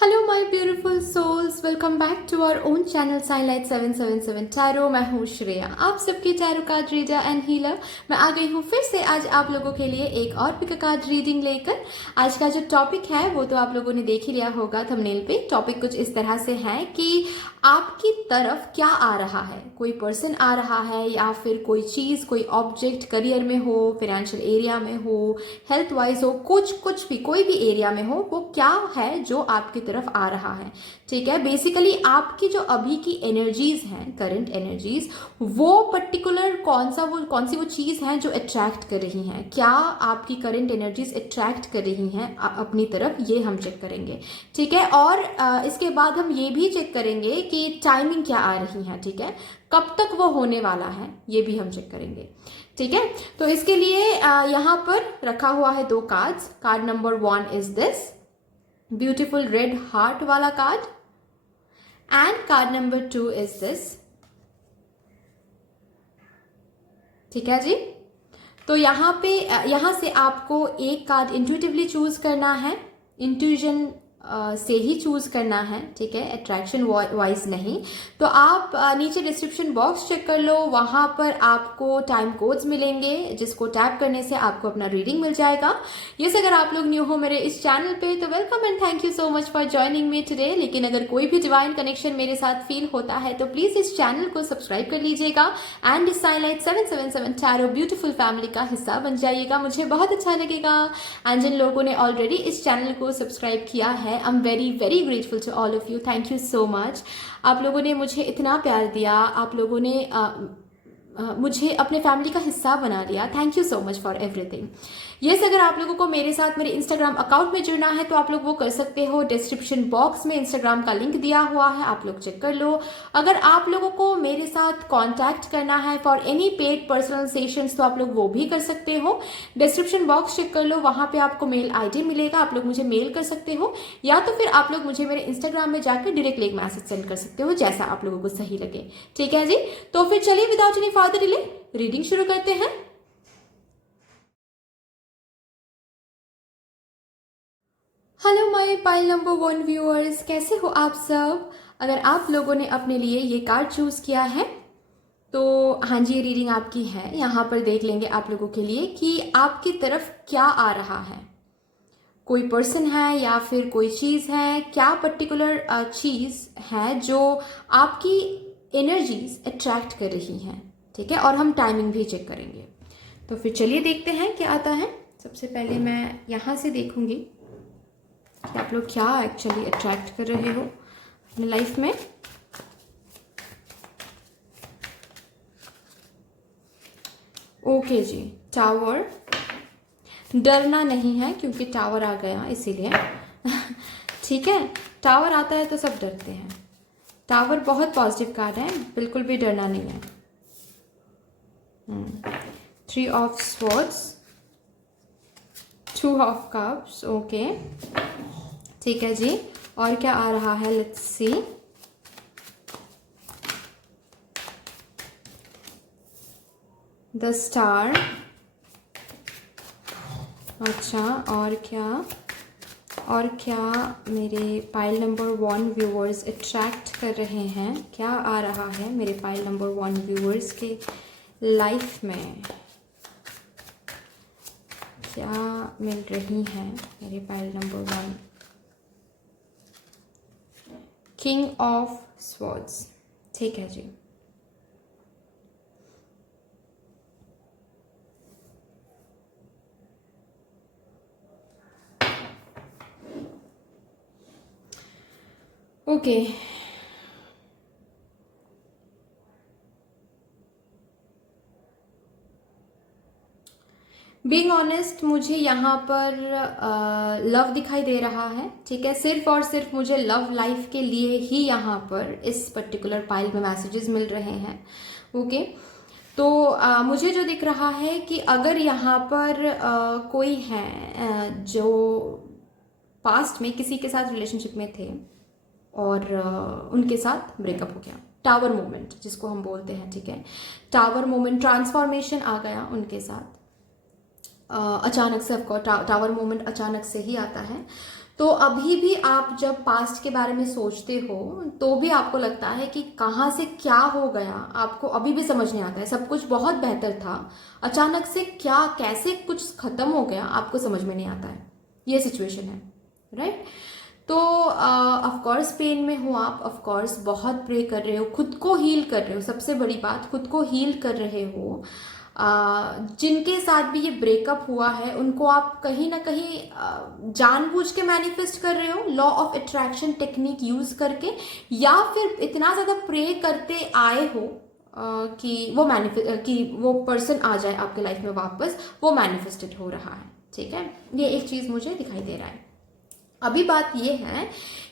Hello my beautiful souls, welcome back to our own channel signlight 777 tarot. मैं हूँ श्रेया, आप सबकी tarot card reader and healer. मैं आ गई हूँ फिर से आज आप लोगों के लिए एक और पिक कार्ड रीडिंग लेकर। आज का जो टॉपिक है वो तो आप लोगों ने देख ही लिया होगा थंबनेल पे। टॉपिक कुछ इस तरह से है कि आपकी तरफ क्या आ रहा है, कोई पर्सन आ रहा है या फिर कोई चीज़, कोई ऑब्जेक्ट, करियर में हो, फाइनेंशियल एरिया में हो, हेल्थ वाइज हो, कुछ भी कोई भी एरिया में हो, वो क्या है जो आपकी तरफ आ रहा है। ठीक है, बेसिकली आपकी जो अभी की एनर्जीज हैं, करंट एनर्जीज, वो पर्टिकुलर कौन सी वो चीज है जो अट्रैक्ट कर रही हैं। क्या आपकी करंट एनर्जीज अट्रैक्ट कर रही हैं अपनी तरफ, ये हम चेक करेंगे। ठीक है, और इसके बाद हम ये भी चेक करेंगे कि टाइमिंग क्या आ रही है। ठीक है, कब तक वो होने वाला है, ये भी हम चेक करेंगे। ठीक है, तो इसके लिए यहाँ पर रखा हुआ है दो cards. Card number 1 is this beautiful red heart वाला card, and card number 2 is this. ठीक है जी, तो यहाँ से आपको एक कार्ड इंट्यूटिवली चूज करना है, इंट्यूजन से ही चूज करना है। ठीक है, अट्रैक्शन वाइज नहीं। तो आप नीचे डिस्क्रिप्शन बॉक्स चेक कर लो, वहां पर आपको टाइम कोड्स मिलेंगे जिसको टैप करने से आपको अपना रीडिंग मिल जाएगा। यस, अगर आप लोग न्यू हो मेरे इस चैनल पे तो welcome and thank you so much for joining me today. लेकिन अगर कोई भी डिवाइन कनेक्शन मेरे साथ फील होता है तो प्लीज इस चैनल को सब्सक्राइब कर लीजिएगा एंड इस साइनलाइट 777 टैरो ब्यूटीफुल फैमिली का हिस्सा बन जाइएगा, मुझे बहुत अच्छा लगेगा। एंड जिन लोगों ने ऑलरेडी इस चैनल को सब्सक्राइब किया है, I am very very grateful to all of you, thank you so much. आप लोगों ने मुझे इतना प्यार दिया, आप लोगों ने मुझे अपने फैमिली का हिस्सा बना लिया, thank you so much for everything. Yes, अगर आप लोगों को मेरे साथ मेरे इंस्टाग्राम अकाउंट में जुड़ना है तो आप लोग वो कर सकते हो। डिस्क्रिप्शन बॉक्स में इंस्टाग्राम का लिंक दिया हुआ है, आप लोग चेक कर लो। अगर आप लोगों को मेरे साथ कांटेक्ट करना है for any paid personal sessions तो आप लोग वो भी कर सकते हो। डिस्क्रिप्शन बॉक्स चेक कर लो, वहां पे आपको मेल आईडी मिलेगा, आप लोग मुझे मेल कर सकते हो, या तो फिर आप लोग मुझे मेरे इंस्टाग्राम में जाकर डायरेक्टली एक मैसेज सेंड कर सकते हो, जैसा आप लोगों को सही लगे। ठीक है जी, तो फिर चलिए without any further delay reading शुरू करते हैं। Hello my pile number 1 viewers, कैसे हो आप सब। अगर आप लोगों ने अपने लिए ये कार्ड चूज किया है तो हाँ जी, ये रीडिंग आपकी है। यहाँ पर देख लेंगे आप लोगों के लिए कि आपकी तरफ क्या आ रहा है, कोई पर्सन है या फिर कोई चीज़ है, क्या पर्टिकुलर चीज़ है जो आपकी एनर्जीज अट्रैक्ट कर रही हैं। ठीक है, और हम टाइमिंग भी चेक करेंगे। तो फिर चलिए देखते हैं क्या आता है। सबसे पहले मैं यहाँ से देखूंगी कि आप लोग क्या एक्चुअली अट्रैक्ट कर रहे हो अपनी लाइफ में। ओके जी, टावर। डरना नहीं है क्योंकि टावर आ गया इसीलिए। ठीक है, टावर आता है तो सब डरते हैं। टावर बहुत पॉजिटिव कार्ड है, बिल्कुल भी डरना नहीं है। 3 of swords, 2 of cups. Okay, ठीक है जी, और क्या आ रहा है, लेट्स सी। The star. अच्छा, और क्या मेरे पाइल नंबर 1 व्यूअर्स अट्रैक्ट कर रहे हैं, क्या आ रहा है मेरे पाइल नंबर 1 व्यूअर्स के लाइफ में, क्या मिल रही है मेरे pile number 1। King of swords. ठीक है जी, ओके। बीइंग ऑनेस्ट, मुझे यहाँ पर लव दिखाई दे रहा है। ठीक है, सिर्फ और सिर्फ मुझे लव लाइफ के लिए ही यहाँ पर इस पर्टिकुलर पाइल में मैसेजेस मिल रहे हैं। ओके, तो मुझे जो दिख रहा है कि अगर यहाँ पर कोई है जो पास्ट में किसी के साथ रिलेशनशिप में थे और उनके साथ ब्रेकअप हो गया, टावर मोमेंट जिसको हम बोलते हैं। ठीक है, टावर मोमेंट, ट्रांसफॉर्मेशन आ गया उनके साथ अचानक से। आपको टावर मोमेंट अचानक से ही आता है। तो अभी भी आप जब पास्ट के बारे में सोचते हो तो भी आपको लगता है कि कहाँ से क्या हो गया, आपको अभी भी समझ नहीं आता है। सब कुछ बहुत बेहतर था, अचानक से क्या कैसे कुछ खत्म हो गया, आपको समझ में नहीं आता है। ये सिचुएशन है, राइट? तो ऑफ कोर्स पेन में हो आप, ऑफ कोर्स बहुत प्रे कर रहे हो, खुद को हील कर रहे हो। सबसे बड़ी बात, खुद को हील कर रहे हो। जिनके साथ भी ये ब्रेकअप हुआ है उनको आप कहीं ना कहीं जानबूझ के मैनिफेस्ट कर रहे हो, law of attraction technique use करके, या फिर इतना ज्यादा प्रे करते आए हो कि वो पर्सन आ जाए आपके लाइफ में वापस, वो मैनिफेस्टेड हो रहा है। ठीक है, ये एक चीज मुझे दिखाई दे रहा है। अभी बात ये है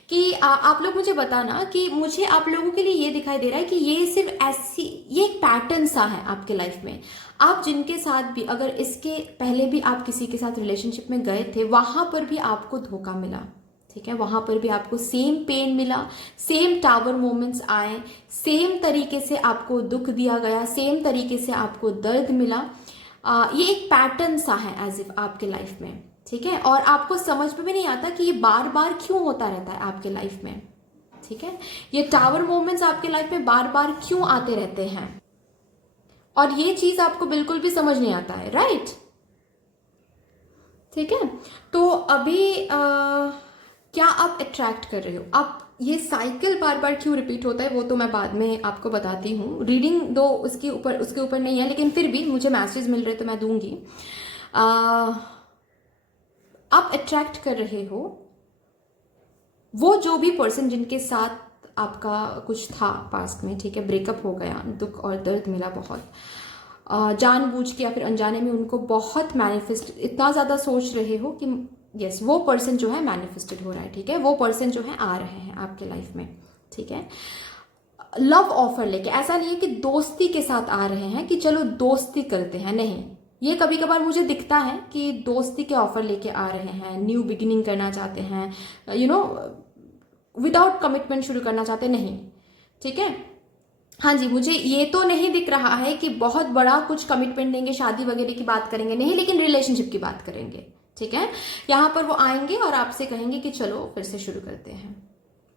कि आप लोग मुझे बताना कि मुझे आप लोगों के लिए ये दिखाई दे रहा है कि ये सिर्फ ऐसी, ये एक पैटर्न सा है आपके लाइफ में। आप जिनके साथ भी, अगर इसके पहले भी आप किसी के साथ रिलेशनशिप में गए थे, वहां पर भी आपको धोखा मिला। ठीक है, वहां पर भी आपको सेम पेन मिला, सेम टावर मोमेंट्स आए, सेम तरीके से आपको दुख दिया गया, सेम तरीके से आपको दर्द मिला। ये एक पैटर्न सा है एज इफ आपके लाइफ में। ठीक है, और आपको समझ में भी नहीं आता कि ये बार बार क्यों होता रहता है आपके लाइफ में। ठीक है, ये टावर मोमेंट्स आपके लाइफ में बार बार क्यों आते रहते हैं, और ये चीज आपको बिल्कुल भी समझ नहीं आता है, राइट? ठीक है, तो अभी क्या आप अट्रैक्ट कर रहे हो? आप ये साइकिल बार बार क्यों रिपीट होता है वो तो मैं बाद में आपको बताती हूँ। रीडिंग दो उसके ऊपर नहीं है, लेकिन फिर भी मुझे मैसेज मिल रहे तो मैं दूंगी। आप अट्रैक्ट कर रहे हो वो जो भी पर्सन जिनके साथ आपका कुछ था पास्ट में। ठीक है, ब्रेकअप हो गया, दुख और दर्द मिला बहुत, जानबूझ के या फिर अनजाने में उनको बहुत मैनिफेस्ट, इतना ज़्यादा सोच रहे हो कि यस वो पर्सन जो है मैनिफेस्टेड हो रहा है। ठीक है, वो पर्सन जो है आ रहे हैं आपके लाइफ में। ठीक है, लव ऑफर लेके, ऐसा नहीं है कि दोस्ती के साथ आ रहे हैं कि चलो दोस्ती करते हैं, नहीं। ये कभी कभार मुझे दिखता है कि दोस्ती के ऑफर लेके आ रहे हैं, न्यू बिगिनिंग करना चाहते हैं, विदाउट कमिटमेंट शुरू करना चाहते नहीं। ठीक है, हाँ जी, मुझे ये तो नहीं दिख रहा है कि बहुत बड़ा कुछ कमिटमेंट देंगे, शादी वगैरह की बात करेंगे, नहीं, लेकिन रिलेशनशिप की बात करेंगे। ठीक है, यहाँ पर वो आएंगे और आपसे कहेंगे कि चलो फिर से शुरू करते हैं।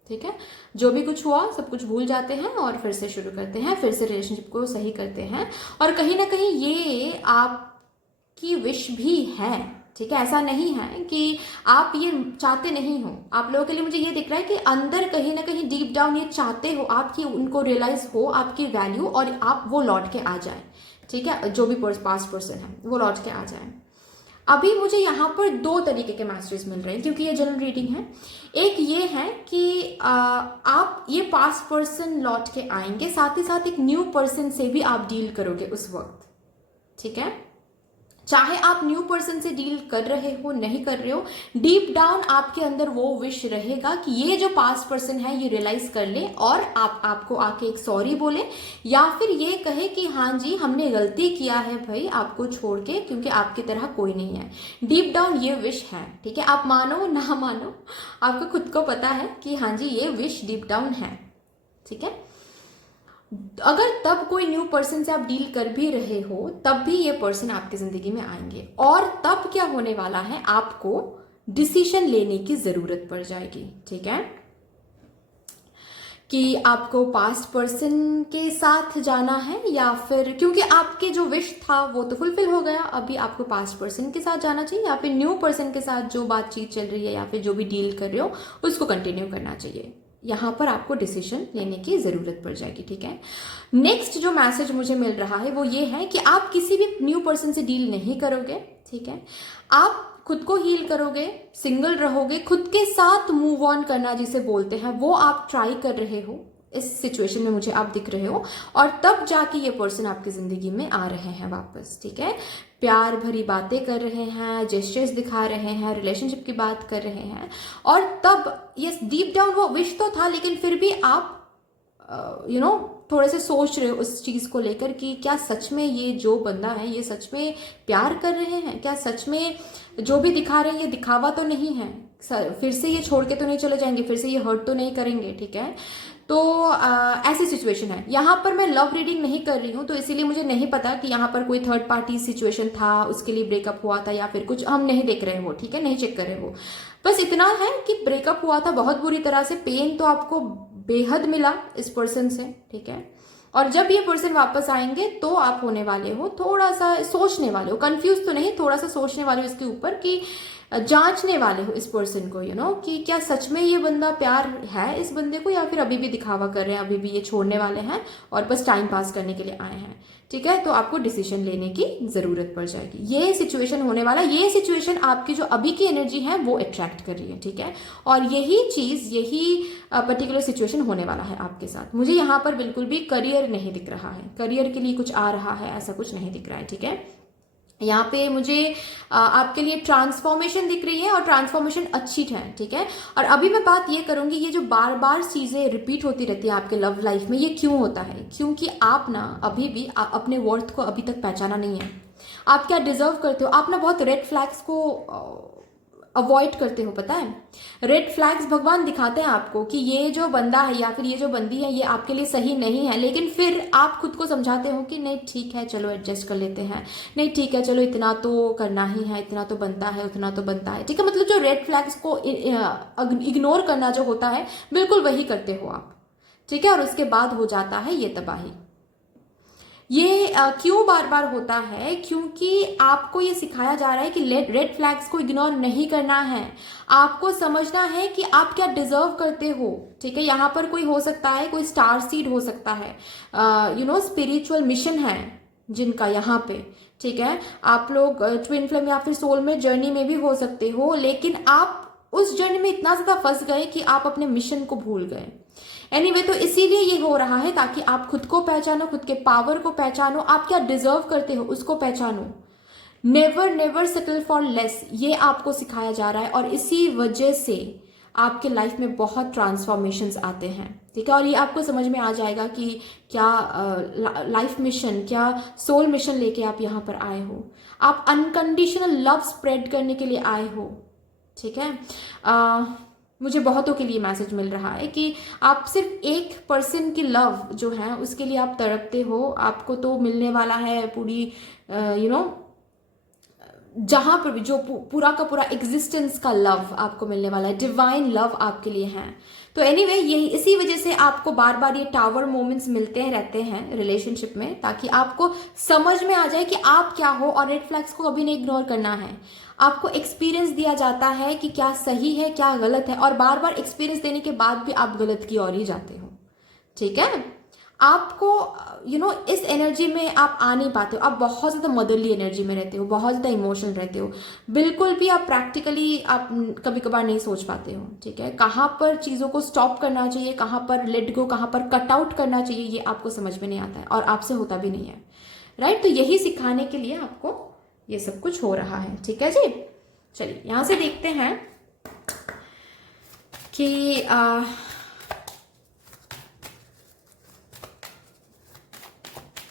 ठीक है, जो भी कुछ हुआ सब कुछ भूल जाते हैं और फिर से शुरू करते हैं, फिर से रिलेशनशिप को सही करते हैं। और कहीं ना कहीं ये आपकी विश भी है। ठीक है, ऐसा नहीं है कि आप ये चाहते नहीं हो। आप लोगों के लिए मुझे ये दिख रहा है कि अंदर कहीं ना कहीं डीप डाउन ये चाहते हो आप कि उनको रियलाइज हो आपकी वैल्यू और आप वो लौट के आ जाए। ठीक है, जो भी पास्ट पर्सन है वो लौट के आ जाए। अभी मुझे यहाँ पर दो तरीके के मैसेजेस मिल रहे हैं क्योंकि ये जनरल रीडिंग है। एक ये है कि आप ये पास्ट पर्सन लौट के आएंगे, साथ ही साथ एक न्यू पर्सन से भी आप डील करोगे उस वक्त। ठीक है, चाहे आप न्यू पर्सन से डील कर रहे हो नहीं कर रहे हो, डीप डाउन आपके अंदर वो विश रहेगा कि ये जो पास्ट पर्सन है ये रियलाइज कर ले और आपको आके एक सॉरी बोले, या फिर ये कहे कि हाँ जी हमने गलती किया है भाई आपको छोड़ के, क्योंकि आपकी तरह कोई नहीं है। डीप डाउन ये विश है। ठीक है, आप मानो ना मानो, आपको खुद को पता है कि हाँ जी ये विश डीप डाउन है। ठीक है, अगर तब कोई न्यू पर्सन से आप डील कर भी रहे हो तब भी ये पर्सन आपकी जिंदगी में आएंगे, और तब क्या होने वाला है, आपको डिसीजन लेने की जरूरत पड़ जाएगी। ठीक है, कि आपको पास्ट पर्सन के साथ जाना है या फिर, क्योंकि आपके जो विश था वो तो फुलफिल हो गया, अभी आपको पास्ट पर्सन के साथ जाना चाहिए या फिर न्यू पर्सन के साथ जो बातचीत चल रही है या फिर जो भी डील कर रहे हो उसको कंटिन्यू करना चाहिए। यहाँ पर आपको डिसीजन लेने की जरूरत पड़ जाएगी। ठीक है, नेक्स्ट जो मैसेज मुझे मिल रहा है वो ये है कि आप किसी भी न्यू पर्सन से डील नहीं करोगे। ठीक है, आप खुद को हील करोगे, सिंगल रहोगे, खुद के साथ मूव ऑन करना जिसे बोलते हैं वो आप ट्राई कर रहे हो। इस सिचुएशन में मुझे आप दिख रहे हो, और तब जाके ये पर्सन आपकी जिंदगी में आ रहे हैं वापस। ठीक है, प्यार भरी बातें कर रहे हैं, जेस्चर्स दिखा रहे हैं, रिलेशनशिप की बात कर रहे हैं, और तब यस डीप डाउन वो विश तो था, लेकिन फिर भी आप थोड़े से सोच रहे हो उस चीज को लेकर कि क्या सच में ये जो बंदा है ये सच में प्यार कर रहे हैं, क्या सच में जो भी दिखा रहे हैं ये दिखावा तो नहीं है, फिर से ये छोड़ के तो नहीं चले जाएंगे, फिर से ये हर्ट तो नहीं करेंगे। ठीक है, तो ऐसी सिचुएशन है। यहाँ पर मैं लव रीडिंग नहीं कर रही हूँ तो इसीलिए मुझे नहीं पता कि यहाँ पर कोई थर्ड पार्टी सिचुएशन था, उसके लिए ब्रेकअप हुआ था या फिर कुछ, हम नहीं देख रहे हो। ठीक है, नहीं चेक कर रहे हो, बस इतना है कि ब्रेकअप हुआ था बहुत बुरी तरह से, पेन तो आपको बेहद मिला इस पर्सन से, ठीक है। और जब ये पर्सन वापस आएंगे तो आप होने वाले हो थोड़ा सा सोचने वाले हो, कंफ्यूज तो नहीं, थोड़ा सा सोचने वाले हो इसके ऊपर कि जांचने वाले हो इस पर्सन को, यू नो, कि क्या सच में ये बंदा प्यार है इस बंदे को, या फिर अभी भी दिखावा कर रहे हैं, अभी भी ये छोड़ने वाले हैं और बस टाइम पास करने के लिए आए हैं, ठीक है। तो आपको डिसीजन लेने की जरूरत पड़ जाएगी, ये सिचुएशन होने वाला, ये सिचुएशन आपकी जो अभी की एनर्जी है वो अट्रैक्ट कर रही है, ठीक है। और यही चीज, यही पर्टिकुलर सिचुएशन होने वाला है आपके साथ। मुझे यहाँ पर बिल्कुल भी करियर नहीं दिख रहा है, करियर के लिए कुछ आ रहा है ऐसा कुछ नहीं दिख रहा है, ठीक है। यहाँ पे मुझे आपके लिए ट्रांसफॉर्मेशन दिख रही है और ट्रांसफॉर्मेशन अच्छी है, ठीक है। और अभी मैं बात ये करूंगी, ये जो बार बार चीजें रिपीट होती रहती है आपके लव लाइफ में, ये क्यों होता है? क्योंकि आप ना अभी भी अपने वर्थ को अभी तक पहचाना नहीं है, आप क्या डिजर्व करते हो। आप ना बहुत रेड फ्लैग्स को अवॉइड करते हो, पता है। रेड फ्लैग्स भगवान दिखाते हैं आपको कि ये जो बंदा है या फिर ये जो बंदी है ये आपके लिए सही नहीं है, लेकिन फिर आप खुद को समझाते हो कि नहीं ठीक है चलो एडजस्ट कर लेते हैं, नहीं ठीक है चलो इतना तो करना ही है, इतना तो बनता है, उतना तो बनता है, ठीक है। मतलब जो रेड फ्लैग्स को इग्नोर करना जो होता है बिल्कुल वही करते हो आप, ठीक है। और उसके बाद हो जाता है ये तबाही। ये क्यों बार बार होता है? क्योंकि आपको ये सिखाया जा रहा है कि रेड फ्लैग्स को इग्नोर नहीं करना है, आपको समझना है कि आप क्या डिजर्व करते हो, ठीक है। यहाँ पर कोई हो सकता है, कोई स्टार सीड हो सकता है, यू नो, स्पिरिचुअल मिशन है जिनका यहाँ पे, ठीक है। आप लोग ट्विन फ्लेम या फिर सोल में जर्नी में भी हो सकते हो, लेकिन आप उस जर्नी में इतना ज्यादा फंस गए कि आप अपने मिशन को भूल गए। एनीवे, तो इसीलिए ये हो रहा है ताकि आप खुद को पहचानो, खुद के पावर को पहचानो, आप क्या डिजर्व करते हो उसको पहचानो। Never never settle for less, ये आपको सिखाया जा रहा है। और इसी वजह से आपके लाइफ में बहुत ट्रांसफॉर्मेशंस आते हैं, ठीक है। और ये आपको समझ में आ जाएगा कि क्या लाइफ मिशन, क्या सोल मिशन लेके आप यहाँ पर आए हो। आप अनकंडीशनल लव स्प्रेड करने के लिए आए हो, ठीक है। मुझे बहुतों के लिए मैसेज मिल रहा है कि आप सिर्फ एक पर्सन की लव जो है उसके लिए आप तड़पते हो, आपको तो मिलने वाला है पूरी, यू नो, जहां पर भी जो पूरा का पूरा एग्जिस्टेंस का लव आपको मिलने वाला है, डिवाइन लव आपके लिए है। तो एनीवे, यही इसी वजह से आपको बार बार ये टावर मोमेंट्स मिलते रहते हैं रिलेशनशिप में, ताकि आपको समझ में आ जाए कि आप क्या हो। और रेड फ्लैग्स को कभी नहीं इग्नोर करना है, आपको एक्सपीरियंस दिया जाता है कि क्या सही है क्या गलत है, और बार बार एक्सपीरियंस देने के बाद भी आप गलत की ओर ही जाते हो, ठीक है। आपको यू नो इस एनर्जी में आप आ नहीं पाते हो, आप बहुत ज़्यादा मदरली एनर्जी में रहते हो, बहुत ज़्यादा इमोशनल रहते हो, बिल्कुल भी आप प्रैक्टिकली आप कभी कभार नहीं सोच पाते हो, ठीक है। कहाँ पर चीज़ों को स्टॉप करना चाहिए, कहाँ पर लेट गो, कहाँ पर कट आउट करना चाहिए, ये आपको समझ में नहीं आता है और आपसे होता भी नहीं है, राइट। तो यही सिखाने के लिए आपको ये सब कुछ हो रहा है, ठीक है जी। चलिए यहाँ से देखते हैं कि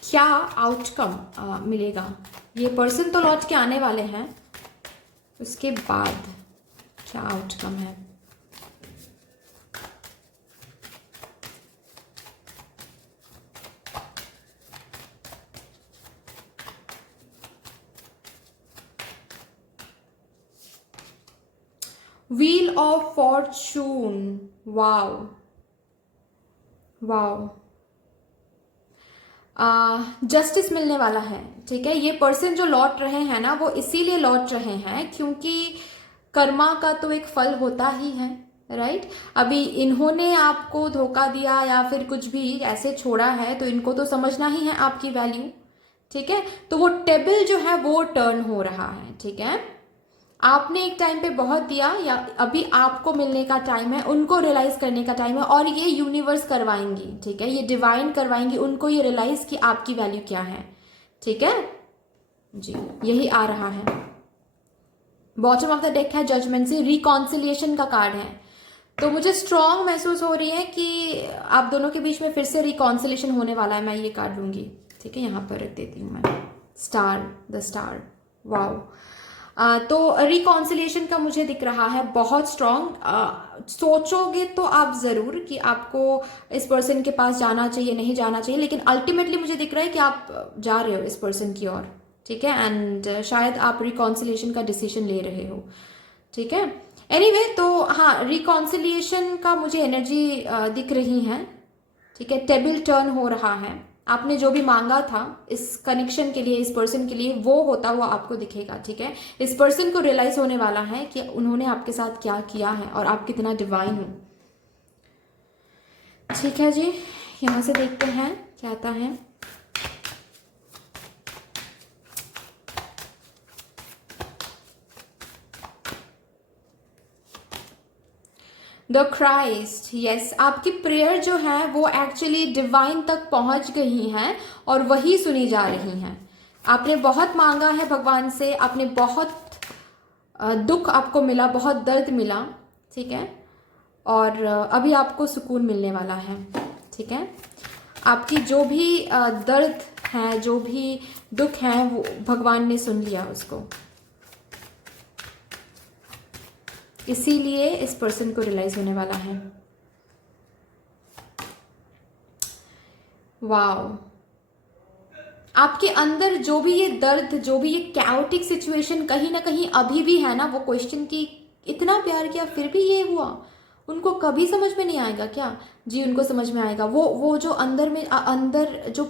क्या आउटकम मिलेगा। ये पर्सन तो लौट के आने वाले हैं, उसके बाद क्या आउटकम है। Wheel of Fortune, wow wow, justice मिलने वाला है, ठीक है। ये पर्सन जो लौट रहे हैं ना, वो इसीलिए लौट रहे हैं क्योंकि कर्मा का तो एक फल होता ही है, राइट। अभी इन्होंने आपको धोखा दिया या फिर कुछ भी ऐसे छोड़ा है, तो इनको तो समझना ही है आपकी वैल्यू, ठीक है। तो वो टेबल जो है वो टर्न हो रहा है, ठीक है। आपने एक टाइम पे बहुत दिया, या अभी आपको मिलने का टाइम है, उनको रियलाइज करने का टाइम है, और ये यूनिवर्स करवाएंगी, ठीक है, ये डिवाइन करवाएंगी उनको ये रियलाइज कि आपकी वैल्यू क्या है, ठीक है जी। यही आ रहा है। बॉटम ऑफ द डेक है जजमेंट से, रिकॉन्सिलिएशन का कार्ड है। तो मुझे स्ट्रांग महसूस हो रही है कि आप दोनों के बीच में फिर से रिकॉन्सिलिएशन होने वाला है। मैं ये कार्ड लूंगी, ठीक है, यहाँ पर रख देती हूँ मैं, स्टार, द स्टार, वाओ। तो रिकॉन्सिलिएशन का मुझे दिख रहा है बहुत स्ट्रॉन्ग। सोचोगे तो आप ज़रूर कि आपको इस पर्सन के पास जाना चाहिए नहीं जाना चाहिए, लेकिन अल्टीमेटली मुझे दिख रहा है कि आप जा रहे हो इस पर्सन की ओर, ठीक है। एंड शायद आप रिकॉन्सिलिएशन का डिसीजन ले रहे हो, ठीक है। एनीवे तो हाँ, रिकॉन्सिलिएशन का मुझे एनर्जी दिख रही है, ठीक है। टेबल टर्न हो रहा है, आपने जो भी मांगा था इस कनेक्शन के लिए, इस पर्सन के लिए, वो होता हुआ आपको दिखेगा, ठीक है। इस पर्सन को रियलाइज होने वाला है कि उन्होंने आपके साथ क्या किया है और आप कितना डिवाइन हो, ठीक है जी। यहाँ से देखते हैं क्या आता है। द क्राइस्ट, यस, आपकी प्रेयर जो है वो एक्चुअली डिवाइन तक पहुंच गई हैं और वही सुनी जा रही हैं। आपने बहुत मांगा है भगवान से, आपने बहुत दुख आपको मिला, बहुत दर्द मिला, ठीक है, और अभी आपको सुकून मिलने वाला है, ठीक है। आपकी जो भी दर्द है, जो भी दुख है, वो भगवान ने सुन लिया उसको, इसीलिए इस पर्सन को रियलाइज होने वाला है। वाओ, आपके अंदर जो भी ये दर्द, जो भी ये कैओटिक सिचुएशन कहीं ना कहीं अभी भी है ना, वो क्वेश्चन की इतना प्यार किया फिर भी ये हुआ, उनको कभी समझ में नहीं आएगा क्या? जी उनको समझ में आएगा। वो जो अंदर में अंदर जो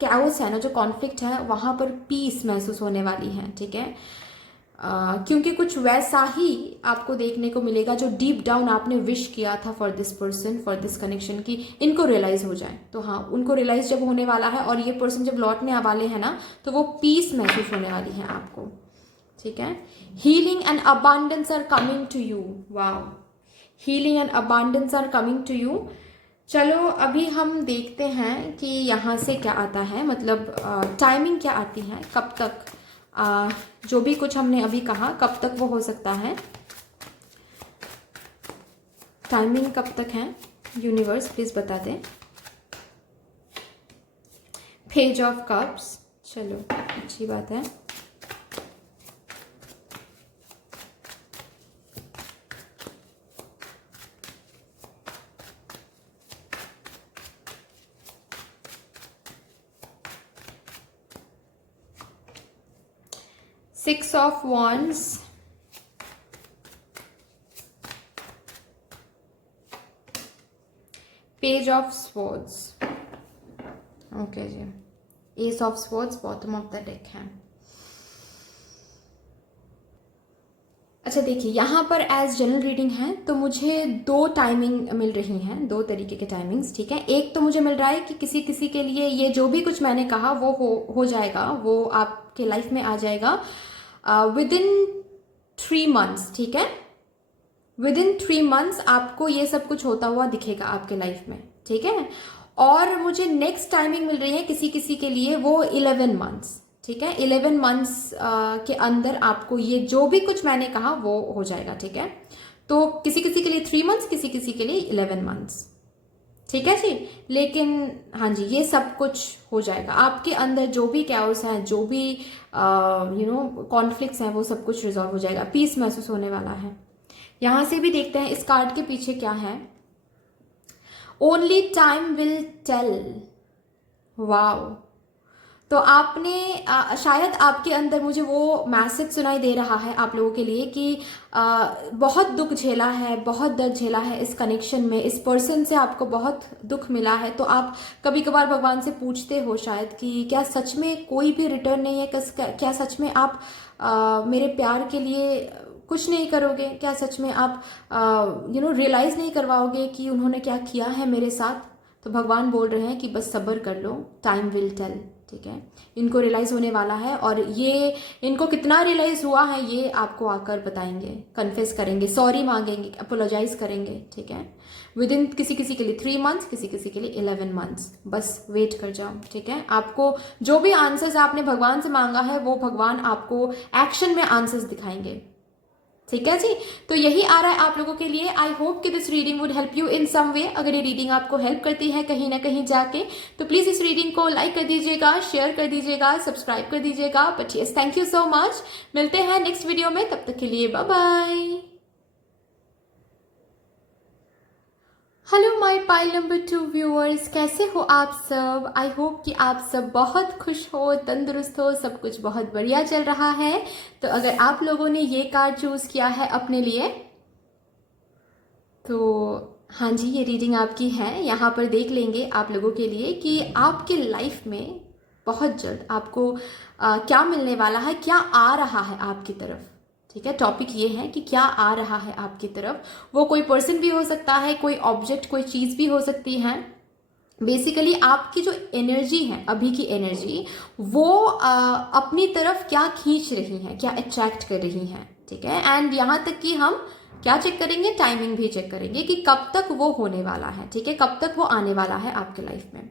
कैओस है ना, जो कॉन्फ्लिक्ट है, वहां पर पीस महसूस होने वाली है, ठीक है। क्योंकि कुछ वैसा ही आपको देखने को मिलेगा जो डीप डाउन आपने विश किया था for this person, for this connection, की इनको रियलाइज हो जाए। तो हाँ, उनको रियलाइज जब होने वाला है और ये पर्सन जब लौटने वाले हैं ना, तो वो पीस महसूस होने वाली है आपको, ठीक है। Healing and abundance are coming to you. Wow, healing and abundance are coming to you. चलो अभी हम देखते हैं कि यहाँ से क्या आता है, मतलब टाइमिंग क्या आती है, कब तक जो भी कुछ हमने अभी कहा कब तक वो हो सकता है, टाइमिंग कब तक है, यूनिवर्स प्लीज बता दें। पेज ऑफ कप्स, चलो अच्छी बात है। Six of Wands, Page of Swords, okay जी, Ace of Swords bottom of the deck है। अच्छा देखिए, यहाँ पर एज जनरल रीडिंग है तो मुझे दो टाइमिंग मिल रही हैं, दो तरीके के टाइमिंग्स, ठीक है। एक तो मुझे मिल रहा है कि किसी किसी के लिए ये जो भी कुछ मैंने कहा वो हो जाएगा, वो आपके लाइफ में आ जाएगा विद इन 3 months, ठीक है। विद इन 3 months आपको ये सब कुछ होता हुआ दिखेगा आपके लाइफ में, ठीक है। और मुझे नेक्स्ट टाइमिंग मिल रही है किसी किसी के लिए वो 11 months, ठीक है। 11 months के अंदर आपको ये जो भी कुछ मैंने कहा वो हो जाएगा, ठीक है। तो किसी किसी के लिए 3 months, किसी किसी के लिए 11 months, ठीक है जी। लेकिन हाँ जी, ये सब कुछ हो जाएगा आपके अंदर, जो भी कैओस है, जो भी कॉन्फ्लिक्ट्स हैं, वो सब कुछ रिजॉल्व हो जाएगा, पीस महसूस होने वाला है। यहां से भी देखते हैं इस कार्ड के पीछे क्या है। Only time will tell. Wow, तो आपने शायद आपके अंदर मुझे वो मैसेज सुनाई दे रहा है आप लोगों के लिए कि बहुत दुख झेला है, बहुत दर्द झेला है इस कनेक्शन में, इस पर्सन से आपको बहुत दुख मिला है। तो आप कभी कभार भगवान से पूछते हो शायद कि क्या सच में कोई भी रिटर्न नहीं है, क्या सच में आप मेरे प्यार के लिए कुछ नहीं करोगे, क्या सच में आप रियलाइज नहीं करवाओगे कि उन्होंने क्या किया है मेरे साथ। तो भगवान बोल रहे हैं कि बस सब्र कर लो, टाइम विल टेल, ठीक है। इनको रियलाइज होने वाला है और ये इनको कितना रियलाइज हुआ है ये आपको आकर बताएंगे, कन्फेस करेंगे, सॉरी मांगेंगे, अपोलोजाइज करेंगे, ठीक है। विद इन किसी किसी के लिए 3 months, किसी किसी के लिए 11 months, बस वेट कर जाओ, ठीक है। आपको जो भी आंसर्स आपने भगवान से मांगा है वो भगवान आपको एक्शन में आंसर्स दिखाएंगे, ठीक है जी। तो यही आ रहा है आप लोगों के लिए। आई होप कि this reading would help you in some way. अगर ये रीडिंग आपको हेल्प करती है कहीं ना कहीं जाके, तो प्लीज इस रीडिंग को लाइक कर दीजिएगा, शेयर कर दीजिएगा, सब्सक्राइब कर दीजिएगा। But yes, thank you so much. मिलते हैं नेक्स्ट वीडियो में, तब तक के लिए bye bye. Hello my pile number 2 viewers, कैसे हो आप सब? आई होप कि आप सब बहुत खुश हो, तंदुरुस्त हो, सब कुछ बहुत बढ़िया चल रहा है। तो अगर आप लोगों ने ये कार्ड चूज किया है अपने लिए, तो हाँ जी, ये रीडिंग आपकी है। यहाँ पर देख लेंगे आप लोगों के लिए कि आपके लाइफ में बहुत जल्द आपको क्या मिलने वाला है, क्या आ रहा है आपकी तरफ। ठीक है, टॉपिक ये है कि क्या आ रहा है आपकी तरफ। वो कोई पर्सन भी हो सकता है, कोई ऑब्जेक्ट, कोई चीज़ भी हो सकती है। बेसिकली आपकी जो एनर्जी है, अभी की एनर्जी, वो अपनी तरफ क्या खींच रही है, क्या अट्रैक्ट कर रही है। ठीक है, एंड यहाँ तक कि हम क्या चेक करेंगे, टाइमिंग भी चेक करेंगे कि कब तक वो होने वाला है। ठीक है, कब तक वो आने वाला है आपके लाइफ में।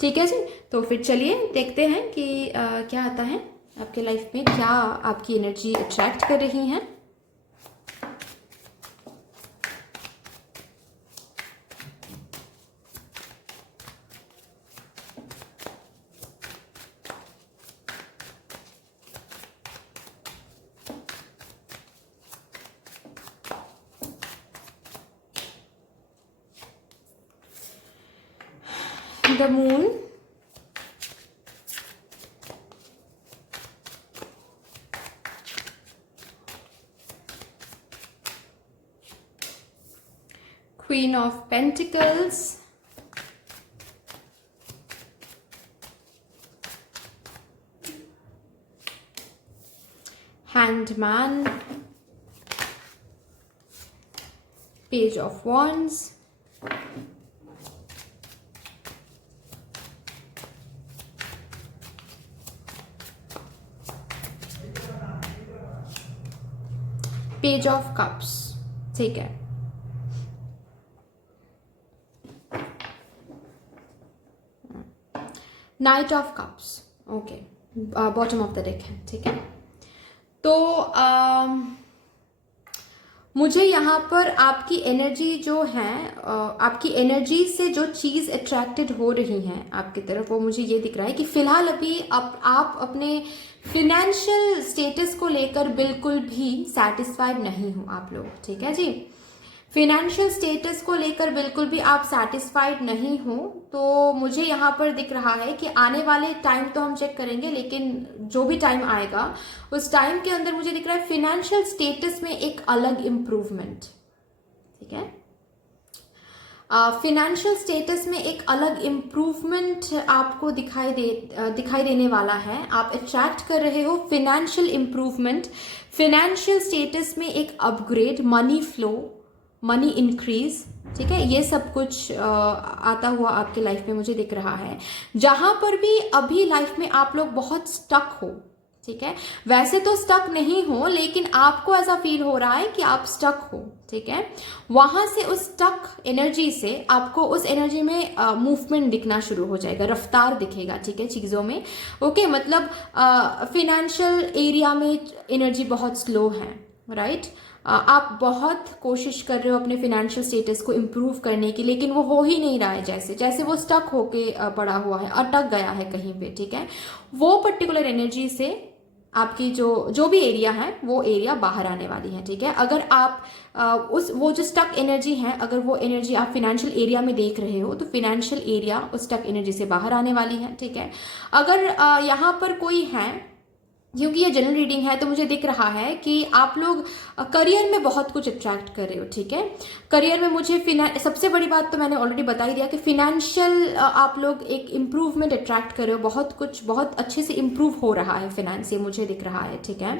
ठीक है जी, तो फिर चलिए देखते हैं कि क्या आता है आपके लाइफ में, क्या आपकी एनर्जी अट्रैक्ट कर रही है। The moon, Queen of Pentacles, Hanged Man, Page of Wands, page of cups. ठीक है, night of cups. Okay, bottom of the deck है। ठीक है, तो मुझे यहाँ पर आपकी एनर्जी जो है, आपकी एनर्जी से जो चीज़ अट्रैक्टेड हो रही है आपकी तरफ, वो मुझे ये दिख रहा है कि फिलहाल अभी आप अपने फिनेंशियल स्टेटस को लेकर बिल्कुल भी सेटिस्फाइड नहीं हो आप लोग। ठीक है जी, फिनेंशियल स्टेटस को लेकर बिल्कुल भी आप सेटिस्फाइड नहीं हो। तो मुझे यहाँ पर दिख रहा है कि आने वाले टाइम तो हम चेक करेंगे, लेकिन जो भी टाइम आएगा उस टाइम के अंदर मुझे दिख रहा है फिनेंशियल स्टेटस में एक अलग इम्प्रूवमेंट। ठीक है, फिनेंशियल स्टेटस में एक अलग इम्प्रूवमेंट आपको दिखाई देने वाला है। आप अट्रैक्ट कर रहे हो फिनेंशियल इम्प्रूवमेंट, फिनेंशियल स्टेटस में एक upgrade, money flow, money increase. ठीक है, ये सब कुछ आता हुआ आपके लाइफ में मुझे दिख रहा है। जहां पर भी अभी लाइफ में आप लोग बहुत स्टक हो, ठीक है, वैसे तो स्टक नहीं हो, लेकिन आपको ऐसा फील हो रहा है कि आप स्टक हो। ठीक है, वहां से उस स्टक एनर्जी से आपको उस एनर्जी में मूवमेंट दिखना शुरू हो जाएगा, रफ्तार दिखेगा। ठीक है, चीजों में। ओके, मतलब फिनेंशियल एरिया में एनर्जी बहुत स्लो है, राइट। आप बहुत कोशिश कर रहे हो अपने फिनेंशियल स्टेटस को इम्प्रूव करने की, लेकिन वो हो ही नहीं रहा है। जैसे वो स्टक होके पड़ा हुआ है, अटक गया है कहीं पे। ठीक है, वो पर्टिकुलर एनर्जी से आपकी जो भी एरिया है, वो एरिया बाहर आने वाली है। ठीक है, अगर आप वो जो स्टक एनर्जी है, अगर वो एनर्जी आप फिनेंशियल एरिया में देख रहे हो, तो फिनेंशियल एरिया उस स्टक एनर्जी से बाहर आने वाली है। ठीक है, अगर यहाँ पर कोई है, क्योंकि ये जनरल रीडिंग है, तो मुझे दिख रहा है कि आप लोग करियर में बहुत कुछ अट्रैक्ट कर रहे हो। ठीक है, करियर में मुझे सबसे बड़ी बात तो मैंने ऑलरेडी बता ही दिया कि फिनेंशियल आप लोग एक इम्प्रूवमेंट अट्रैक्ट कर रहे हो, बहुत कुछ बहुत अच्छे से इम्प्रूव हो रहा है फिनेंस, ये मुझे दिख रहा है। ठीक है,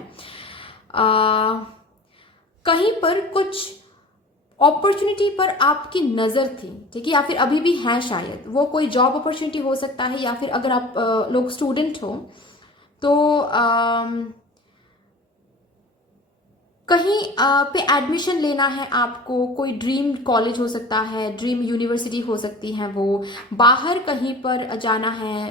कहीं पर कुछ अपॉर्चुनिटी पर आपकी नज़र थी, ठीक है, या फिर अभी भी है शायद। वो कोई जॉब अपॉर्चुनिटी हो सकता है, या फिर अगर आप लोग स्टूडेंट हो तो कहीं पे एडमिशन लेना है आपको, कोई ड्रीम कॉलेज हो सकता है, ड्रीम यूनिवर्सिटी हो सकती है, वो बाहर कहीं पर जाना है,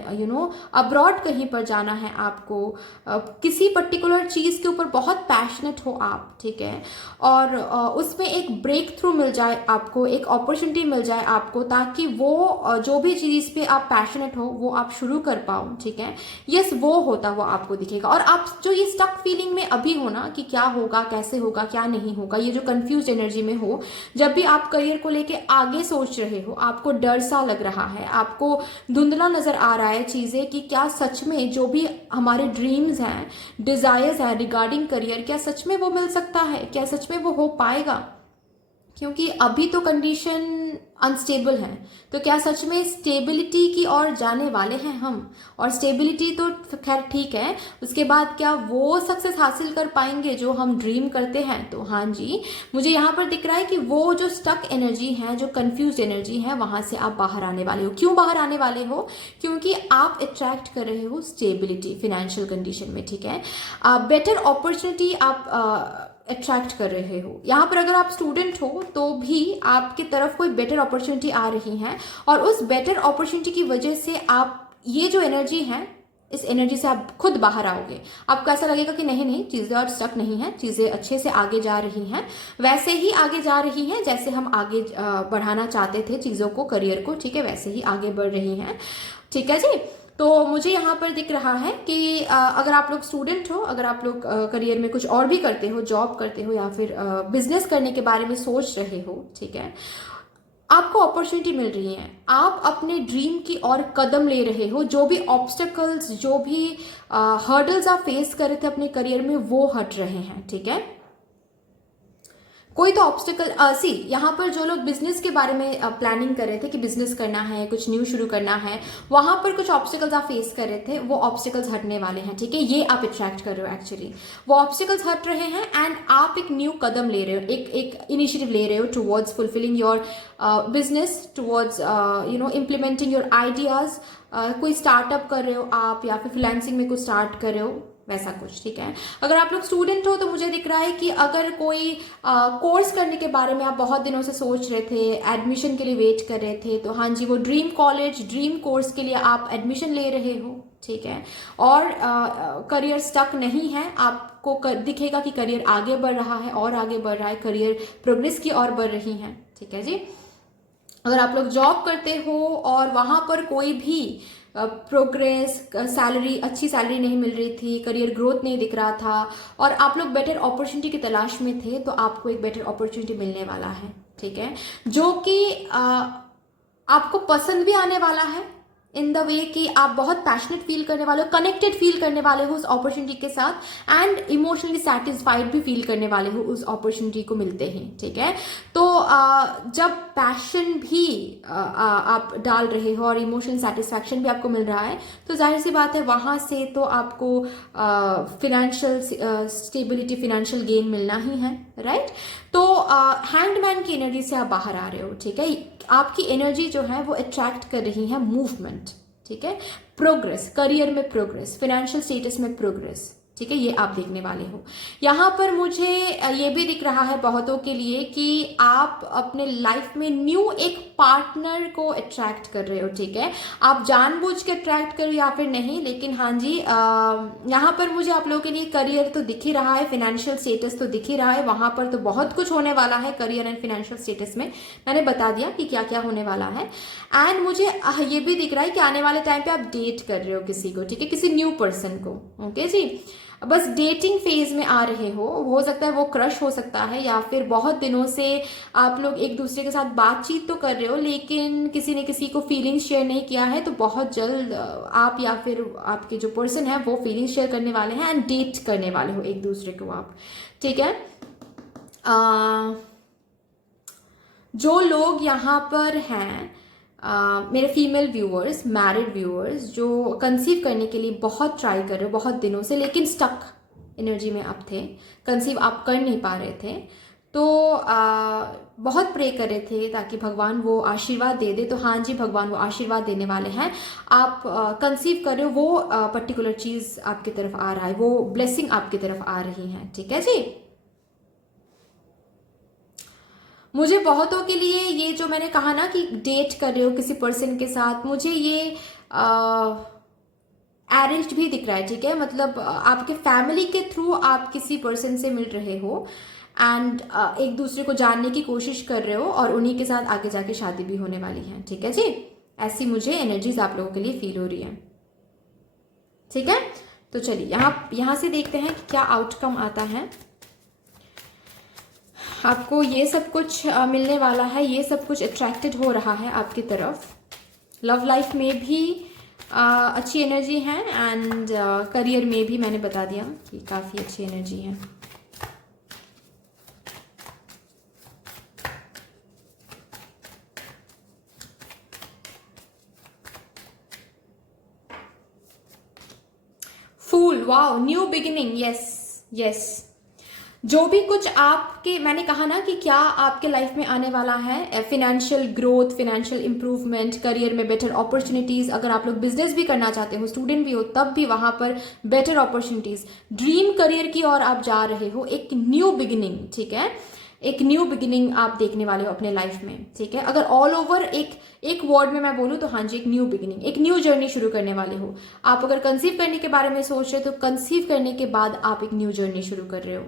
अब्रॉड कहीं पर जाना है आपको, किसी पर्टिकुलर चीज़ के ऊपर बहुत पैशनेट हो आप। ठीक है, और उसमें एक ब्रेक थ्रू मिल जाए आपको, एक अपॉर्चुनिटी मिल जाए आपको, ताकि वो जो भी चीज़ पे आप पैशनेट हो वो आप शुरू कर पाओ। ठीक है, यस, वो होता हुआ आपको दिखेगा। और आप जो ये स्टक फीलिंग में अभी हो ना, कि क्या होगा, कैसे होगा, क्या नहीं होगा, ये जो कंफ्यूज एनर्जी में हो, जब भी आप करियर को लेके आगे सोच रहे हो, आपको डर सा लग रहा है, आपको धुंधला नजर आ रहा है चीजें, कि क्या सच में जो भी हमारे ड्रीम्स हैं, डिजायर्स हैं रिगार्डिंग करियर, क्या सच में वो मिल सकता है, क्या सच में वो हो पाएगा। क्योंकि अभी तो कंडीशन अनस्टेबल है, तो क्या सच में स्टेबिलिटी की ओर जाने वाले हैं हम? और स्टेबिलिटी तो खैर ठीक है, उसके बाद क्या वो सक्सेस हासिल कर पाएंगे जो हम ड्रीम करते हैं? तो हाँ जी, मुझे यहाँ पर दिख रहा है कि वो जो स्टक एनर्जी है, जो कंफ्यूज एनर्जी है, वहां से आप बाहर आने वाले हो। क्यों बाहर आने वाले हो? क्योंकि आप अट्रैक्ट कर रहे हो स्टेबिलिटी फिनेंशियल कंडीशन में, ठीक है। बेटर अपॉर्चुनिटी आप अट्रैक्ट कर रहे हो। यहाँ पर अगर आप स्टूडेंट हो तो भी आपकी तरफ कोई बेटर अपॉर्चुनिटी आ रही है, और उस बेटर अपॉर्चुनिटी की वजह से आप ये जो एनर्जी है, इस एनर्जी से आप खुद बाहर आओगे। आपको ऐसा लगेगा कि नहीं नहीं, चीजें और स्टक नहीं है, चीजें अच्छे से आगे जा रही हैं, वैसे ही आगे जा रही हैं जैसे हम आगे बढ़ाना चाहते थे चीजों को, करियर को, ठीक है, वैसे ही आगे बढ़ रही हैं, ठीक है जी। तो मुझे यहाँ पर दिख रहा है कि अगर आप लोग स्टूडेंट हो, अगर आप लोग करियर में कुछ और भी करते हो, जॉब करते हो, या फिर बिजनेस करने के बारे में सोच रहे हो, ठीक है, आपको अपॉर्चुनिटी मिल रही है, आप अपने ड्रीम की ओर कदम ले रहे हो। जो भी ऑब्स्टेकल्स, जो भी हर्डल्स आप फेस कर रहे थे अपने करियर में, वो हट रहे हैं, ठीक है। कोई तो ऑब्स्टिकल यहाँ पर जो लोग बिजनेस के बारे में प्लानिंग कर रहे थे कि बिजनेस करना है, कुछ न्यू शुरू करना है, वहां पर कुछ ऑब्स्टिकल्स आप फेस कर रहे थे, वो ऑब्स्टिकल्स हटने वाले हैं, ठीक है। ये आप अट्रैक्ट कर रहे हो एक्चुअली, वो ऑब्स्टिकल्स हट रहे हैं एंड आप एक न्यू कदम ले रहे हो, एक इनिशिएटिव ले रहे हो towards fulfilling your business, towards implementing your ideas. कोई स्टार्टअप कर रहे हो आप, या फिर फ्रीलांसिंग में कुछ स्टार्ट कर रहे हो, वैसा कुछ, ठीक है। अगर आप लोग स्टूडेंट हो तो मुझे दिख रहा है कि अगर कोई कोर्स करने के बारे में आप बहुत दिनों से सोच रहे थे, एडमिशन के लिए वेट कर रहे थे, तो हाँ जी, वो ड्रीम कॉलेज, ड्रीम कोर्स के लिए आप एडमिशन ले रहे हो, ठीक है। और करियर स्टक नहीं है, आपको दिखेगा कि करियर आगे बढ़ रहा है और आगे बढ़ रहा है, करियर प्रोग्रेस की ओर बढ़ रही है, ठीक है जी। अगर आप लोग जॉब करते हो और वहां पर कोई भी प्रोग्रेस, सैलरी, अच्छी सैलरी नहीं मिल रही थी, करियर ग्रोथ नहीं दिख रहा था, और आप लोग बेटर अपॉर्चुनिटी की तलाश में थे, तो आपको एक बेटर अपॉर्चुनिटी मिलने वाला है, ठीक है, जो कि आपको पसंद भी आने वाला है, इन द वे कि आप बहुत पैशनेट फील करने वाले हो, कनेक्टेड फील करने वाले हो उस अपॉर्चुनिटी के साथ, एंड इमोशनली सेटिस्फाइड भी फील करने वाले हो उस अपॉर्चुनिटी को मिलते ही, ठीक है। तो जब पैशन भी आप डाल रहे हो और इमोशनल सेटिस्फैक्शन भी आपको मिल रहा है, तो जाहिर सी बात है वहां से तो आपको फिनेंशियल स्टेबिलिटी, फिनेंशियल गेन मिलना ही है, राइट। तो हैंडमैन की एनर्जी से आप बाहर आ रहे हो, ठीक है। आपकी एनर्जी जो है वो अट्रैक्ट कर रही है मूवमेंट, ठीक है, प्रोग्रेस, करियर में प्रोग्रेस, फाइनेंशियल स्टेटस में प्रोग्रेस, ठीक है, ये आप देखने वाले हो। यहाँ पर मुझे ये भी दिख रहा है बहुतों के लिए कि आप अपने लाइफ में न्यू एक पार्टनर को अट्रैक्ट कर रहे हो, ठीक है। आप जानबूझ के अट्रैक्ट करो या फिर नहीं, लेकिन हाँ जी, यहाँ पर मुझे आप लोगों के लिए करियर तो दिख ही रहा है, फाइनेंशियल स्टेटस तो दिख ही रहा है, वहां पर तो बहुत कुछ होने वाला है करियर एंड फाइनेंशियल स्टेटस में, मैंने बता दिया कि क्या क्या होने वाला है। एंड मुझे ये भी दिख रहा है कि आने वाले टाइम पे आप डेट कर रहे हो किसी को, ठीक है, किसी न्यू पर्सन को, ओके जी। बस डेटिंग फेज में आ रहे हो सकता है वो क्रश हो सकता है, या फिर बहुत दिनों से आप लोग एक दूसरे के साथ बातचीत तो कर रहे हो, लेकिन किसी ने किसी को फीलिंग्स शेयर नहीं किया है, तो बहुत जल्द आप या फिर आपके जो पर्सन है वो फीलिंग्स शेयर करने वाले हैं एंड डेट करने वाले हो एक दूसरे को आप, ठीक है। जो लोग यहाँ पर हैं, मेरे फीमेल व्यूअर्स, मैरिड व्यूअर्स, जो कंसीव करने के लिए बहुत ट्राई कर रहे हो बहुत दिनों से, लेकिन स्टक एनर्जी में आप थे, कंसीव आप कर नहीं पा रहे थे, तो बहुत प्रे कर रहे थे ताकि भगवान वो आशीर्वाद दे दे, तो हाँ जी, भगवान वो आशीर्वाद देने वाले हैं। आप कंसीव कर रहे हो, वो पर्टिकुलर चीज़ आपकी तरफ आ रहा है, वो ब्लेसिंग आपकी तरफ आ रही है, ठीक है जी। मुझे बहुतों के लिए ये जो मैंने कहा ना कि डेट कर रहे हो किसी पर्सन के साथ, मुझे ये अरेंज्ड भी दिख रहा है, ठीक है, मतलब आपके फैमिली के थ्रू आप किसी पर्सन से मिल रहे हो एंड एक दूसरे को जानने की कोशिश कर रहे हो, और उन्हीं के साथ आगे जाके शादी भी होने वाली है, ठीक है जी। ऐसी मुझे एनर्जीज आप लोगों के लिए फील हो रही है, ठीक है। तो चलिए यहाँ से देखते हैं कि क्या आउटकम आता है। आपको ये सब कुछ मिलने वाला है, ये सब कुछ अट्रैक्टेड हो रहा है आपकी तरफ। लव लाइफ में भी अच्छी एनर्जी है एंड करियर में भी मैंने बता दिया कि काफ़ी अच्छी एनर्जी है। Cool, wow, new beginning, yes yes. जो भी कुछ आपके, मैंने कहा ना कि क्या आपके लाइफ में आने वाला है, financial growth, financial improvement, career में बेटर अपॉर्चुनिटीज, अगर आप लोग बिजनेस भी करना चाहते हो, स्टूडेंट भी हो, तब भी वहां पर बेटर अपॉर्चुनिटीज, ड्रीम करियर की ओर आप जा रहे हो, एक न्यू बिगिनिंग, ठीक है, एक न्यू बिगिनिंग आप देखने वाले हो अपने लाइफ में, ठीक है। अगर ऑल ओवर एक वर्ड में मैं बोलूँ तो हाँ जी, एक न्यू बिगिनिंग, एक न्यू जर्नी शुरू करने वाले हो आप। अगर कंसीव करने के बारे में सोच रहे हो तो कंसीव करने के बाद आप एक न्यू जर्नी शुरू कर रहे हो।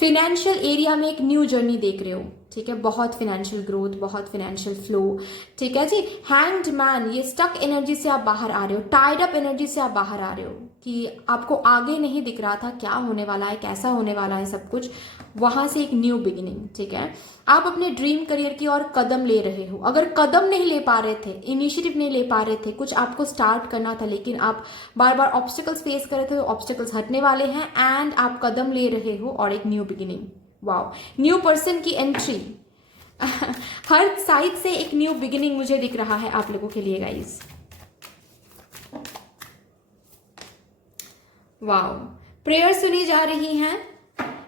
फिनेंशियल एरिया में एक न्यू जर्नी देख रहे हो, ठीक है, बहुत फिनेंशियल ग्रोथ, बहुत फिनेंशियल फ्लो, ठीक है जी। हैंग्ड मैन, ये स्टक एनर्जी से आप बाहर आ रहे हो, टाइड अप एनर्जी से आप बाहर आ रहे हो कि आपको आगे नहीं दिख रहा था क्या होने वाला है, कैसा होने वाला है सब कुछ, वहां से एक न्यू बिगिनिंग, ठीक है। आप अपने ड्रीम करियर की ओर कदम ले रहे हो। अगर कदम नहीं ले पा रहे थे, इनिशिएटिव नहीं ले पा रहे थे, कुछ आपको स्टार्ट करना था लेकिन आप बार बार ऑब्स्टिकल्स फेस कर रहे थे, ऑब्स्टिकल्स हटने वाले हैं एंड आप कदम ले रहे हो और एक new beginning, wow, new person की एंट्री हर साइड से एक न्यू बिगिनिंग मुझे दिख रहा है आप लोगों के लिए गाइस, वाओ। प्रेयर सुनी जा रही हैं,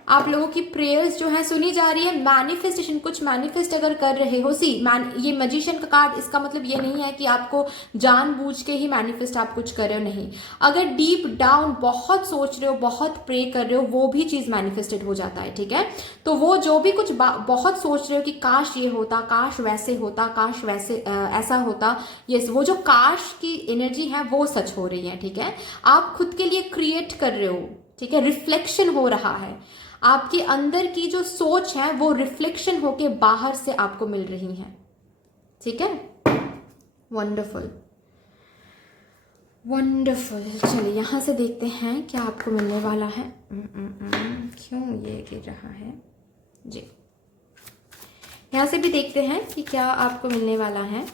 आप लोगों की प्रेयर्स जो है सुनी जा रही है। मैनिफेस्टेशन, कुछ मैनिफेस्ट अगर कर रहे हो, ये मैजिशियन का कार्ड, इसका मतलब ये नहीं है कि आपको जानबूझ के ही मैनिफेस्ट आप कुछ कर रहे हो, नहीं। अगर डीप डाउन बहुत सोच रहे हो, बहुत प्रे कर रहे हो, वो भी चीज मैनिफेस्टेड हो जाता है, ठीक है। तो वो जो भी कुछ बहुत सोच रहे हो कि काश ये होता, काश वैसे होता, काश वैसे ऐसा होता, ये वो जो काश की एनर्जी है वो सच हो रही है, ठीक है। आप खुद के लिए क्रिएट कर रहे हो, ठीक है, रिफ्लेक्शन हो रहा है, आपके अंदर की जो सोच है वो रिफ्लेक्शन होके बाहर से आपको मिल रही है, ठीक है। Wonderful wonderful. चलिए यहां से देखते हैं क्या आपको मिलने वाला है। क्यों ये गिर रहा है जी, यहां से भी देखते हैं कि क्या आपको मिलने वाला है।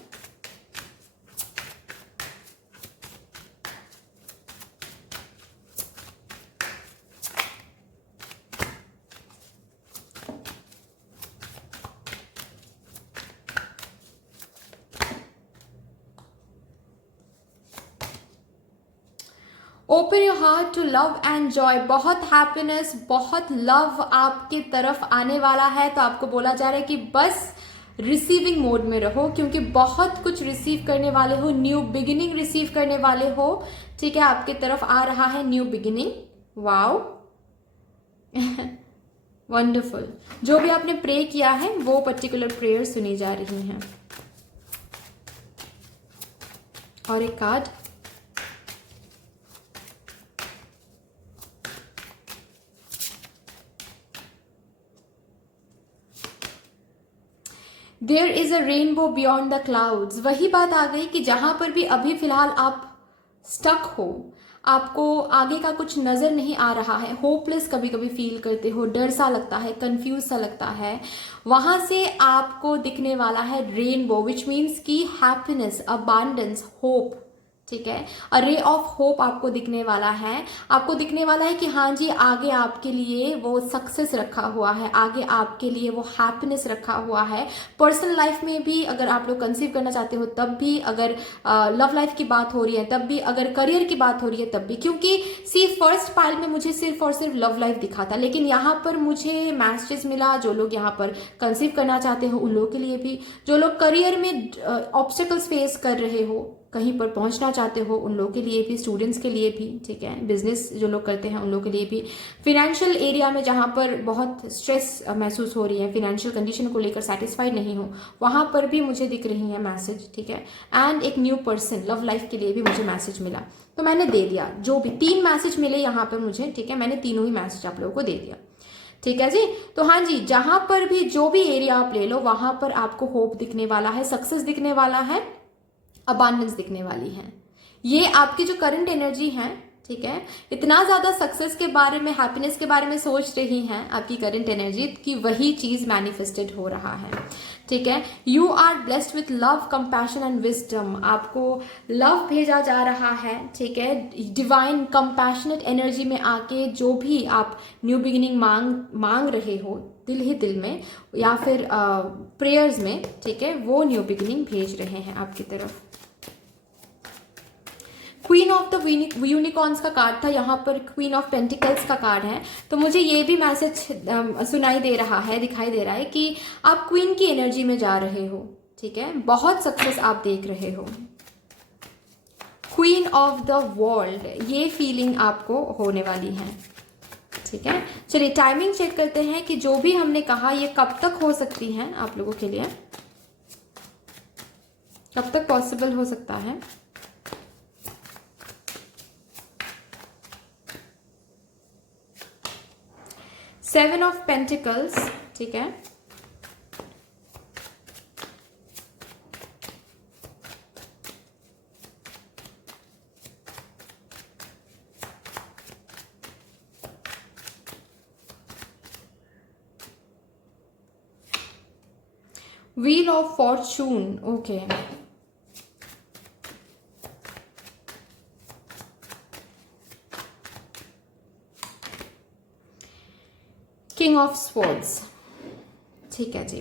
Open your heart to love and joy, बहुत हैप्पीनेस, बहुत लव आपके तरफ आने वाला है। तो आपको बोला जा रहा है कि बस रिसीविंग मोड में रहो, क्योंकि बहुत कुछ रिसीव करने वाले हो, न्यू बिगिनिंग रिसीव करने वाले हो, ठीक है। आपके तरफ आ रहा है न्यू बिगिनिंग, वाओ वंडरफुल। जो भी आपने प्रे किया है वो पर्टिकुलर प्रेयर सुनी जा रही हैं। और एक card, there is a rainbow beyond the clouds. वही बात आ गई कि जहां पर भी अभी फिलहाल आप स्टक हो, आपको आगे का कुछ नजर नहीं आ रहा है, होपलेस कभी कभी फील करते हो, डर सा लगता है, कंफ्यूज सा लगता है, वहां से आपको दिखने वाला है रेनबो, विच मीन्स की हैप्पीनेस, अबांडेंस, होप, ठीक है। अ रे ऑफ होप आपको दिखने वाला है। आपको दिखने वाला है कि हाँ जी, आगे आपके लिए वो सक्सेस रखा हुआ है, आगे आपके लिए वो हैप्पीनेस रखा हुआ है। पर्सनल लाइफ में भी अगर आप लोग कंसीव करना चाहते हो तब भी, अगर लव लाइफ की बात हो रही है तब भी, अगर करियर की बात हो रही है तब भी, क्योंकि फर्स्ट पाइल में मुझे सिर्फ और सिर्फ लव लाइफ दिखा था, लेकिन यहाँ पर मुझे मैसेजेस मिला, जो लोग यहाँ पर कंसीव करना चाहते हो उन लोगों के लिए भी, जो लोग करियर में ऑब्स्टेकल्स फेस कर रहे हो, कहीं पर पहुंचना चाहते हो उन लोगों के लिए भी, स्टूडेंट्स के लिए भी, ठीक है, बिजनेस जो लोग करते हैं उन लोगों के लिए भी, फिनेंशियल एरिया में जहां पर बहुत स्ट्रेस महसूस हो रही है, फिनेंशियल कंडीशन को लेकर सेटिस्फाइड नहीं हो, वहां पर भी मुझे दिख रही है मैसेज, ठीक है। एंड एक न्यू पर्सन, लव लाइफ के लिए भी मुझे मैसेज मिला, तो मैंने दे दिया। जो भी 3 मैसेज मिले यहाँ पर मुझे, ठीक है, मैंने तीनों ही मैसेज आप लोगों को दे दिया, ठीक है जी। तो हाँ जी, जहां पर भी जो भी एरिया आप ले लो वहां पर आपको होप दिखने वाला है, सक्सेस दिखने वाला है, अबांडेंस दिखने वाली है। ये आपकी जो करंट एनर्जी है, ठीक है, इतना ज्यादा सक्सेस के बारे में, हैप्पीनेस के बारे में सोच रही हैं आपकी करंट एनर्जी, कि वही चीज मैनिफेस्टेड हो रहा है, ठीक है। You are blessed with love, compassion and wisdom. आपको लव भेजा जा रहा है, ठीक है, डिवाइन कंपैशनेट एनर्जी में आके जो भी आप न्यू बिगिनिंग मांग रहे हो दिल ही दिल में या फिर प्रेयर्स में, ठीक है, वो न्यू बिगिनिंग भेज रहे हैं आपकी तरफ। क्वीन ऑफ द यूनिकॉर्न्स का कार्ड था, यहाँ पर क्वीन ऑफ पेंटिकल्स का कार्ड है। तो मुझे ये भी मैसेज सुनाई दे रहा है, दिखाई दे रहा है कि आप क्वीन की एनर्जी में जा रहे हो, ठीक है, बहुत सक्सेस आप देख रहे हो। क्वीन ऑफ द वर्ल्ड, ये फीलिंग आपको होने वाली है, ठीक है। चलिए टाइमिंग चेक करते हैं कि जो भी हमने कहा ये कब तक हो सकती है आप लोगों के लिए, कब तक पॉसिबल हो सकता है। सेवन ऑफ पेंटिकल्स, ठीक है, wheel of Fortune, okay, king of swords, ठीक है जी।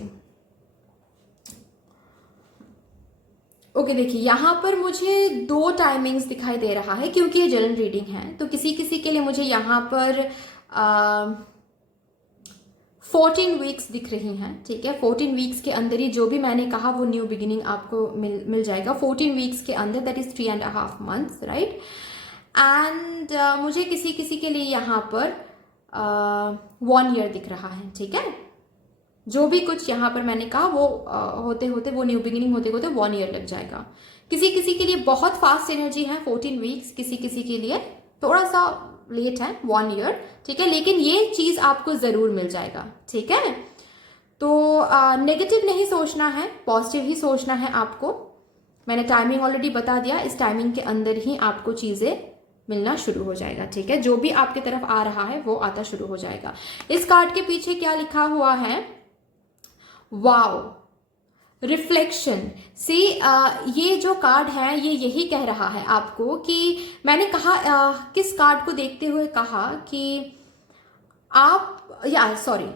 ओके देखिए यहाँ पर मुझे 2 टाइमिंग्स दिखाई दे रहा है, क्योंकि ये जनरल रीडिंग है तो किसी किसी के लिए मुझे यहाँ पर 14 वीक्स दिख रही हैं, ठीक है। 14 वीक्स के अंदर ही जो भी मैंने कहा वो न्यू बिगिनिंग आपको मिल जाएगा 14 वीक्स के अंदर, that is 3.5 months, right. And मुझे किसी किसी के लिए यहाँ पर 1 ईयर दिख रहा है, ठीक है। जो भी कुछ यहाँ पर मैंने कहा वो होते होते, वो न्यू बिगिनिंग होते होते 1 ईयर लग जाएगा। किसी किसी के लिए बहुत फास्ट एनर्जी है 14 वीक्स, किसी किसी के लिए थोड़ा सा लेट है 1 ईयर, ठीक है, लेकिन ये चीज आपको जरूर मिल जाएगा, ठीक है। तो नेगेटिव नहीं सोचना है, पॉजिटिव ही सोचना है आपको। मैंने टाइमिंग ऑलरेडी बता दिया, इस टाइमिंग के अंदर ही आपको चीजें मिलना शुरू हो जाएगा, ठीक है। जो भी आपकी तरफ आ रहा है वो आता शुरू हो जाएगा। इस कार्ड के पीछे क्या लिखा हुआ है, वाओ, रिफ्लेक्शन। सी ये जो कार्ड है ये यही कह रहा है आपको कि मैंने कहा किस कार्ड को देखते हुए कहा कि आप, या सॉरी,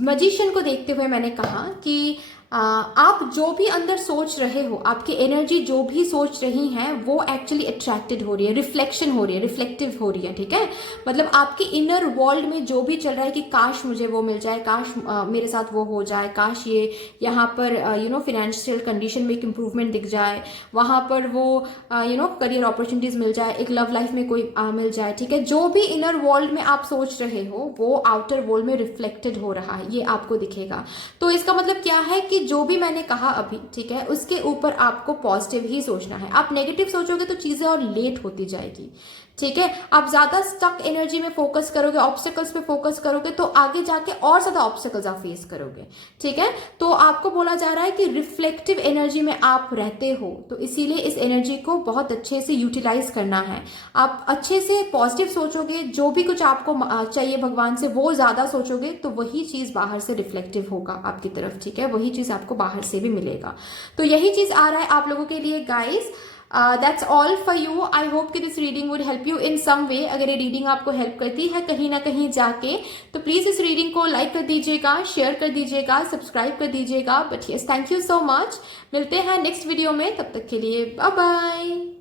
मैजिशियन को देखते हुए मैंने कहा कि आप जो भी अंदर सोच रहे हो, आपकी एनर्जी जो भी सोच रही है वो एक्चुअली अट्रैक्टेड हो रही है, रिफ्लेक्शन हो रही है, रिफ्लेक्टिव हो रही है, ठीक है। मतलब आपके इनर वर्ल्ड में जो भी चल रहा है कि काश मुझे वो मिल जाए, काश मेरे साथ वो हो जाए, काश ये यहाँ पर फाइनेंशियल कंडीशन में एक इम्प्रूवमेंट दिख जाए, वहाँ पर वो करियर अपॉर्चुनिटीज मिल जाए, एक लव लाइफ में कोई मिल जाए, ठीक है। जो भी इनर वर्ल्ड में आप सोच रहे हो वो आउटर वर्ल्ड में रिफ्लेक्टेड हो रहा है, ये आपको दिखेगा। तो इसका मतलब क्या है कि जो भी मैंने कहा अभी, ठीक है, उसके ऊपर आपको पॉजिटिव ही सोचना है। आप नेगेटिव सोचोगे तो चीजें और लेट होती जाएगी, ठीक है। आप ज्यादा स्टक एनर्जी में फोकस करोगे, ऑब्स्टिकल्स पे फोकस करोगे तो आगे जाके और ज्यादा ऑब्स्टिकल्स आप फेस करोगे, ठीक है। तो आपको बोला जा रहा है कि रिफ्लेक्टिव एनर्जी में आप रहते हो, तो इसीलिए इस एनर्जी को बहुत अच्छे से यूटिलाइज करना है। आप अच्छे से पॉजिटिव सोचोगे, जो भी कुछ आपको चाहिए भगवान से वो ज्यादा सोचोगे तो वही चीज बाहर से रिफ्लेक्टिव होगा आपकी तरफ, ठीक है, वही चीज आपको बाहर से भी मिलेगा। तो यही चीज आ रहा है आप लोगों के लिए guys. That's all for you. I hope कि this reading would help you in some way. अगर ये रीडिंग आपको हेल्प करती है कहीं ना कहीं जाके तो प्लीज इस रीडिंग को लाइक कर दीजिएगा, शेयर कर दीजिएगा, सब्सक्राइब कर दीजिएगा। But yes, thank you so much. मिलते हैं नेक्स्ट वीडियो में, तब तक के लिए बाय बाय।